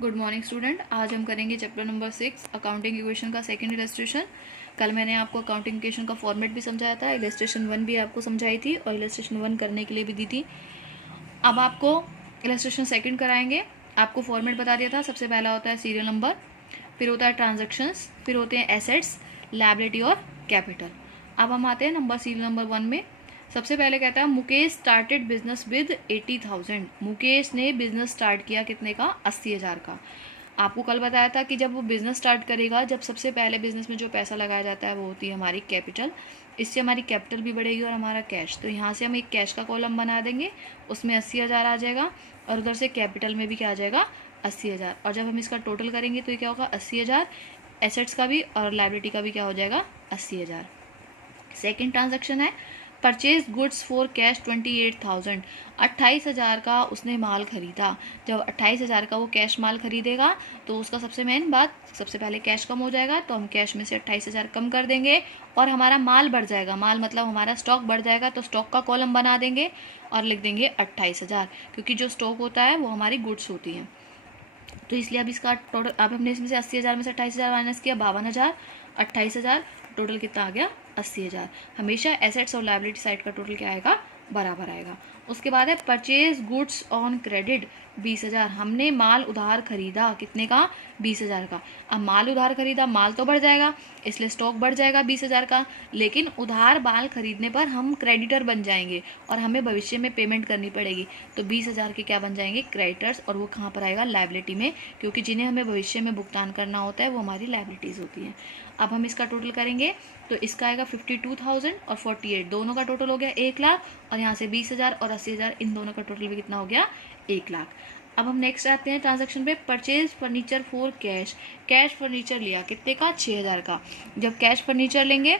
Good morning student. आज हम करेंगे चैप्टर नंबर 6 अकाउंटिंग इक्वेशन का सेकंड इलस्ट्रेशन। कल मैंने आपको अकाउंटिंग इक्वेशन का फॉर्मेट भी समझाया था, इलस्ट्रेशन 1 भी आपको समझाई थी और इलस्ट्रेशन 1 करने के लिए भी दी थी। अब आपको इलस्ट्रेशन सेकंड कराएंगे। आपको फॉर्मेट बता दिया था। सबसे पहला होता है सीरियल नंबर, फिर होता है ट्रांजेक्शन्स, फिर होते हैं एसेट्स, लायबिलिटी और कैपिटल। अब हम आते हैं सीरियल नंबर 1 में। सबसे पहले कहता है Mukesh started business with 80,000। Mukesh ने बिजनेस स्टार्ट किया कितने का? 80,000 का। आपको कल बताया था कि जब वो बिजनेस स्टार्ट करेगा, जब सबसे पहले बिजनेस में जो पैसा लगाया जाता है वो होती है हमारी कैपिटल। इससे हमारी कैपिटल भी बढ़ेगी और हमारा कैश। तो यहाँ से हम एक कैश का कॉलम बना देंगे, उसमें 80,000 आ जाएगा और उधर से कैपिटल में भी क्या आ जाएगा? 80,000। और जब हम इसका टोटल करेंगे तो ये क्या होगा? 80,000। एसेट्स का भी और लायबिलिटी का भी क्या हो जाएगा? 80,000। सेकेंड ट्रांजेक्शन है परचेज गुड्स फॉर कैश 28,000। 28,000 का उसने माल खरीदा। जब 28,000 का वो कैश माल खरीदेगा तो उसका सबसे मेन बात, सबसे पहले कैश कम हो जाएगा, तो हम कैश में से 28,000 कम कर देंगे और हमारा माल बढ़ जाएगा। माल मतलब हमारा स्टॉक बढ़ जाएगा, तो स्टॉक का कॉलम बना देंगे और लिख देंगे 28,000, क्योंकि जो स्टॉक होता है वो हमारी गुड्स होती हैं। तो इसलिए अब इसका टोटल, अब हमने इसमें से 80,000 में से 28,000 माइनस किया, 52,000, 28,000, टोटल कितना आ गया? 80,000। हमेशा एसेट्स और लायबिलिटी साइड का टोटल क्या आएगा? बराबर आएगा। उसके बाद है परचेज गुड्स ऑन क्रेडिट 20,000। हमने माल उधार खरीदा कितने का? 20,000 का। अब माल उधार खरीदा, माल तो बढ़ जाएगा, इसलिए स्टॉक बढ़ जाएगा 20,000 का। लेकिन उधार माल खरीदने पर हम क्रेडिटर बन जाएंगे और हमें भविष्य में पेमेंट करनी पड़ेगी। तो 20,000 के क्या बन जाएंगे? क्रेडिटर्स। और वो कहाँ पर आएगा? लायबिलिटी में, क्योंकि जिन्हें हमें भविष्य में भुगतान करना होता है वो हमारी लायबिलिटीज़ होती हैं। अब हम इसका टोटल करेंगे तो इसका आएगा 52,000 और 48, दोनों का टोटल हो गया 1,00,000। और यहाँ से 20,000 और 80,000, इन दोनों का टोटल भी कितना हो गया? 1,00,000। अब हम नेक्स्ट आते हैं ट्रांजैक्शन पे, purchase furniture for cash. Cash furniture लिया कितने का? 6,000 का। जब कैश फर्नीचर लेंगे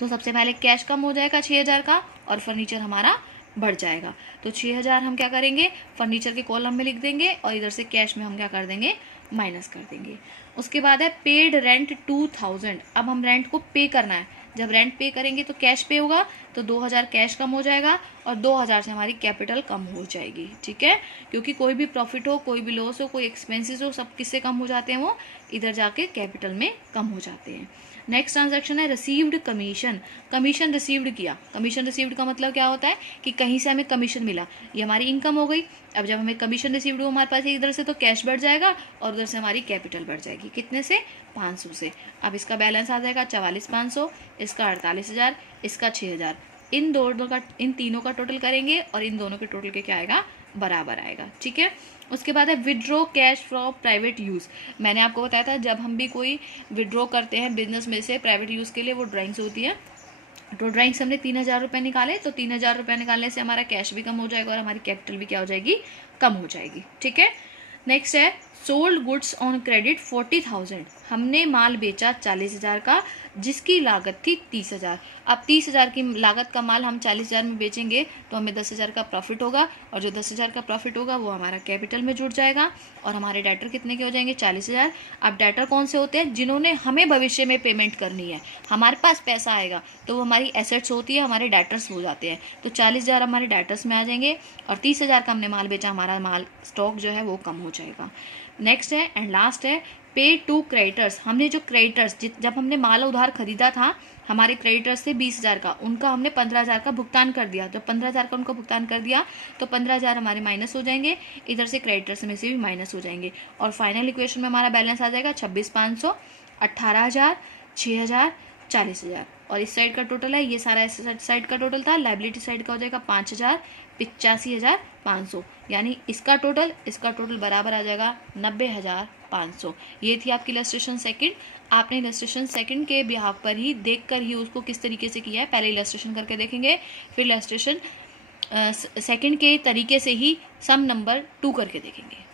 तो सबसे पहले कैश कम हो जाएगा 6,000 का और फर्नीचर हमारा बढ़ जाएगा। तो 6,000 हम क्या करेंगे? फर्नीचर के कॉलम में लिख देंगे और इधर से कैश में हम क्या कर देंगे? माइनस कर देंगे। उसके बाद है पेड रेंट 2,000। अब हम रेंट को पे करना है। जब रेंट पे करेंगे तो कैश पे होगा, तो 2,000 कैश कम हो जाएगा और 2,000 से हमारी कैपिटल कम हो जाएगी। ठीक है, क्योंकि कोई भी प्रॉफिट हो, कोई भी लॉस हो, कोई एक्सपेंसेस हो, सब किससे कम हो जाते हैं? वो इधर जाके कैपिटल में कम हो जाते हैं। नेक्स्ट ट्रांजैक्शन है रिसीव्ड कमीशन। कमीशन रिसीव्ड किया। कमीशन रिसीव्ड का मतलब क्या होता है कि कहीं से हमें कमीशन मिला, ये हमारी इनकम हो गई। अब जब हमें कमीशन रिसीव्ड हो हमारे पास इधर से, तो कैश बढ़ जाएगा और उधर से हमारी कैपिटल बढ़ जाएगी। कितने से? 500 से। अब इसका बैलेंस आ जाएगा 44,500, इसका 48,000, इसका 6,000। इन दोनों का, इन तीनों का टोटल करेंगे और इन दोनों के टोटल के क्या आएगा? बराबर आएगा। ठीक है। उसके बाद है withdraw cash from private use. मैंने आपको बताया था जब हम भी कोई विड्रॉ करते हैं बिजनेस में से प्राइवेट यूज़ के लिए, वो ड्राइंग्स होती है। तो ड्राइंग्स हमने 3,000 रुपये निकाले, तो 3,000 रुपये निकालने से हमारा कैश भी कम हो जाएगा और हमारी कैपिटल भी क्या हो जाएगी? कम हो जाएगी। ठीक है। नेक्स्ट है सोल्ड गुड्स ऑन क्रेडिट 40,000। हमने माल बेचा 40,000 का, जिसकी लागत थी 30,000। अब 30,000 की लागत का माल हम 40,000 में बेचेंगे तो हमें 10,000 का प्रॉफिट होगा और जो 10,000 का प्रॉफिट होगा वो हमारा कैपिटल में जुड़ जाएगा और हमारे डेटर कितने के हो जाएंगे? 40,000। अब डेटर कौन से होते हैं? जिन्होंने हमें भविष्य में पेमेंट करनी है। हमारे पास पैसा आएगा तो वो हमारी एसेट्स होती है, हमारे डेटर्स हो जाते हैं। तो 40,000 हमारे डेटर्स में आ जाएंगे और 30,000 का हमने माल बेचा, हमारा माल स्टॉक जो है वो कम हो जाएगा। नेक्स्ट है एंड लास्ट है पे टू क्रेडिटर्स। हमने जो क्रेडिटर्स, जब हमने माल उधार खरीदा था, हमारे क्रेडिटर्स थे 20,000 का, उनका हमने 15,000 का भुगतान कर दिया। तो 15,000 का उनको भुगतान कर दिया तो 15,000 हमारे माइनस हो जाएंगे, इधर से क्रेडिटर्स में से भी माइनस हो जाएंगे और फाइनल इक्वेशन में हमारा बैलेंस आ जाएगा 26,500, 18,000, 6,000, 40,000। और इस साइड का टोटल है, ये सारा इस साइड का टोटल था। लाइबिलिटी साइड का हो जाएगा 5,000, 85,500। यानी इसका टोटल बराबर आ जाएगा 90,500। ये थी आपकी इलस्ट्रेशन सेकंड। आपने इलस्ट्रेशन सेकंड के बिहाफ पर ही देखकर ही उसको किस तरीके से किया है, पहले इलस्ट्रेशन करके देखेंगे, फिर इलस्ट्रेशन सेकंड के तरीके से ही सम नंबर 2 करके देखेंगे।